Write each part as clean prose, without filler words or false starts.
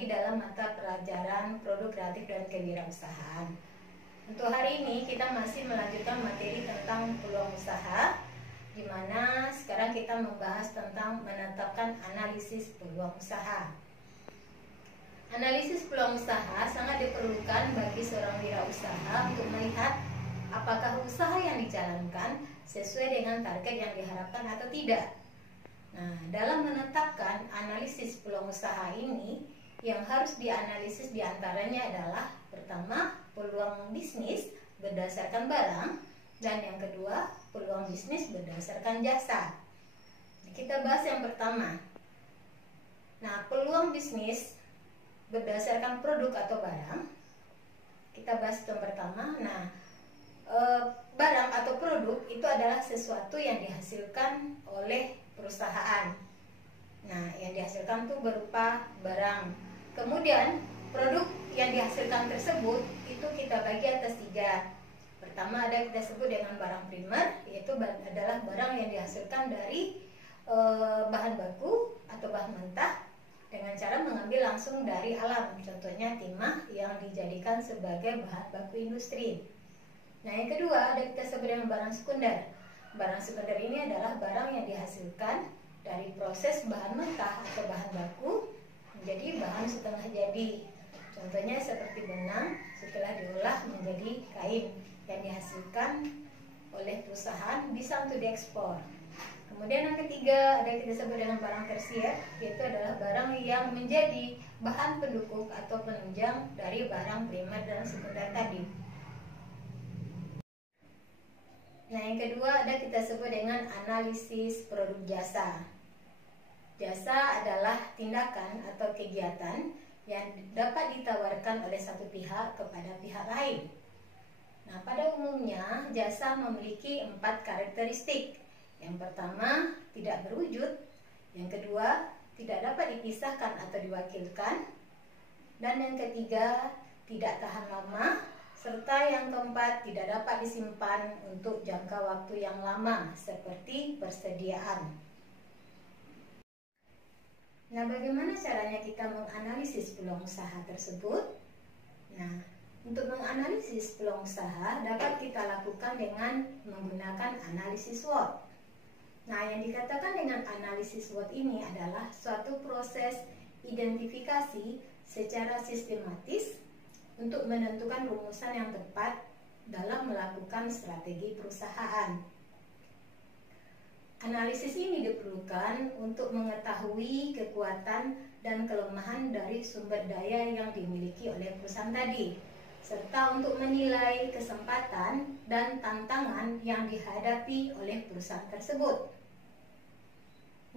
lagi dalam mata pelajaran produk kreatif dan kewirausahaan. Untuk hari ini kita masih melanjutkan materi tentang peluang usaha, di mana sekarang kita membahas tentang menetapkan analisis peluang usaha. Analisis peluang usaha sangat diperlukan bagi seorang wirausaha untuk melihat apakah usaha yang dijalankan sesuai dengan target yang diharapkan atau tidak. Nah, dalam menetapkan analisis peluang usaha ini, yang harus dianalisis diantaranya adalah pertama, peluang bisnis berdasarkan barang, dan yang kedua, peluang bisnis berdasarkan jasa. Kita bahas yang pertama. Nah, peluang bisnis berdasarkan produk atau barang. Kita bahas yang pertama. Nah, barang atau produk itu adalah sesuatu yang dihasilkan oleh perusahaan. Nah, yang dihasilkan itu berupa barang. Kemudian produk yang dihasilkan tersebut itu kita bagi atas 3. Pertama ada kita sebut dengan barang primer, yaitu adalah barang yang dihasilkan dari bahan baku atau bahan mentah dengan cara mengambil langsung dari alam. Contohnya timah yang dijadikan sebagai bahan baku industri. Nah, yang kedua ada kita sebut dengan barang sekunder. Barang sekunder ini adalah barang yang dihasilkan dari proses bahan mentah atau bahan baku menjadi bahan setengah jadi. Contohnya seperti benang setelah diolah menjadi kain yang dihasilkan oleh perusahaan bisa untuk diekspor. Kemudian yang ketiga ada kita sebut dengan barang tersier, yaitu adalah barang yang menjadi bahan pendukung atau penunjang dari barang primer dan sekunder tadi. Nah, yang kedua ada kita sebut dengan analisis produk jasa. Jasa adalah tindakan atau kegiatan yang dapat ditawarkan oleh satu pihak kepada pihak lain. Nah, pada umumnya jasa memiliki 4 karakteristik. Yang pertama, tidak berwujud. Yang kedua, tidak dapat dipisahkan atau diwakilkan. Dan yang ketiga, tidak tahan lama. Serta yang keempat, tidak dapat disimpan untuk jangka waktu yang lama, seperti persediaan. Nah, bagaimana caranya kita menganalisis peluang usaha tersebut? Nah, untuk menganalisis peluang usaha dapat kita lakukan dengan menggunakan analisis SWOT. Nah, yang dikatakan dengan analisis SWOT ini adalah suatu proses identifikasi secara sistematis untuk menentukan rumusan yang tepat dalam melakukan strategi perusahaan. Analisis ini diperlukan untuk mengetahui kekuatan dan kelemahan dari sumber daya yang dimiliki oleh perusahaan tadi, serta untuk menilai kesempatan dan tantangan yang dihadapi oleh perusahaan tersebut.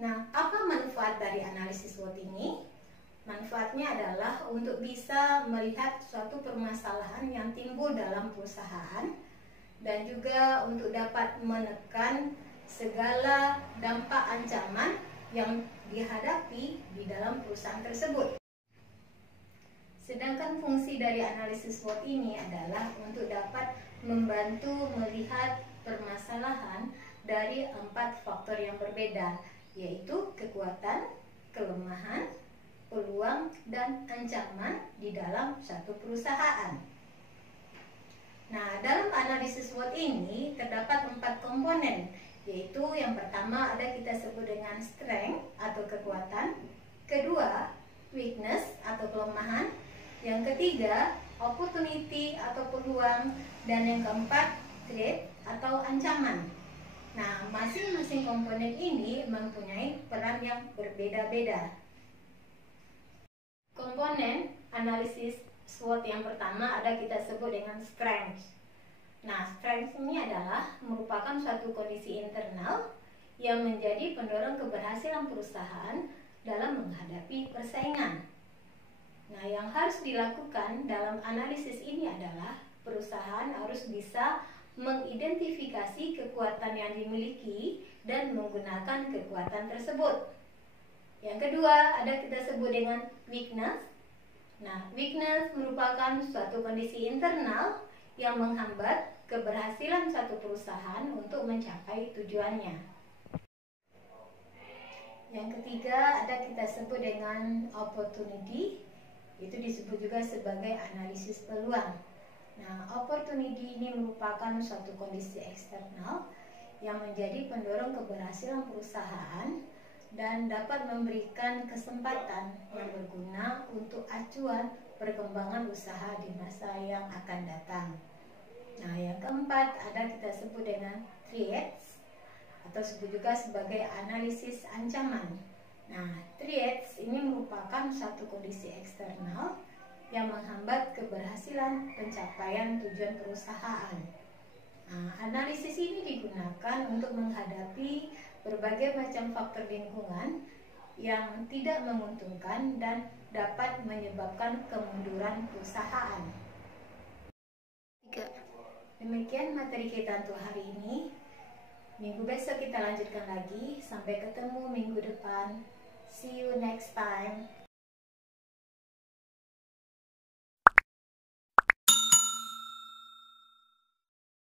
Nah, apa manfaat dari analisis SWOT ini? Manfaatnya adalah untuk bisa melihat suatu permasalahan yang timbul dalam perusahaan dan juga untuk dapat menekan segala dampak ancaman yang dihadapi di dalam perusahaan tersebut. Sedangkan fungsi dari analisis SWOT ini adalah untuk dapat membantu melihat permasalahan dari 4 faktor yang berbeda, yaitu kekuatan, kelemahan, peluang, dan ancaman di dalam satu perusahaan. Nah, dalam analisis SWOT ini terdapat 4 komponen, yaitu yang pertama ada kita sebut dengan strength atau kekuatan, kedua weakness atau kelemahan, yang ketiga opportunity atau peluang, dan yang keempat threat atau ancaman. Nah, masing-masing komponen ini mempunyai peran yang berbeda-beda. Komponen analisis SWOT yang pertama ada kita sebut dengan strength. Nah, strength ini adalah merupakan suatu kondisi internal yang menjadi pendorong keberhasilan perusahaan dalam menghadapi persaingan. Nah, yang harus dilakukan dalam analisis ini adalah perusahaan harus bisa mengidentifikasi kekuatan yang dimiliki dan menggunakan kekuatan tersebut. Yang kedua, ada kita sebut dengan weakness. Nah, weakness merupakan suatu kondisi internal yang menghambat keberhasilan suatu perusahaan untuk mencapai tujuannya. Yang ketiga, ada kita sebut dengan opportunity. sebagai analisis peluang. Nah, opportunity ini merupakan suatu kondisi eksternal yang menjadi pendorong keberhasilan perusahaan dan dapat memberikan kesempatan yang berguna untuk acuan perkembangan usaha di masa yang akan datang. Nah, yang keempat ada kita sebut dengan threats atau disebut juga sebagai analisis ancaman. Nah, threats ini merupakan suatu kondisi eksternal yang menghambat keberhasilan pencapaian tujuan perusahaan. Nah, analisis ini digunakan untuk menghadapi berbagai macam faktor lingkungan yang tidak menguntungkan dan dapat menyebabkan kemunduran perusahaan. Demikian materi kita untuk hari ini. Minggu besok kita lanjutkan lagi. Sampai ketemu minggu depan. See you next time.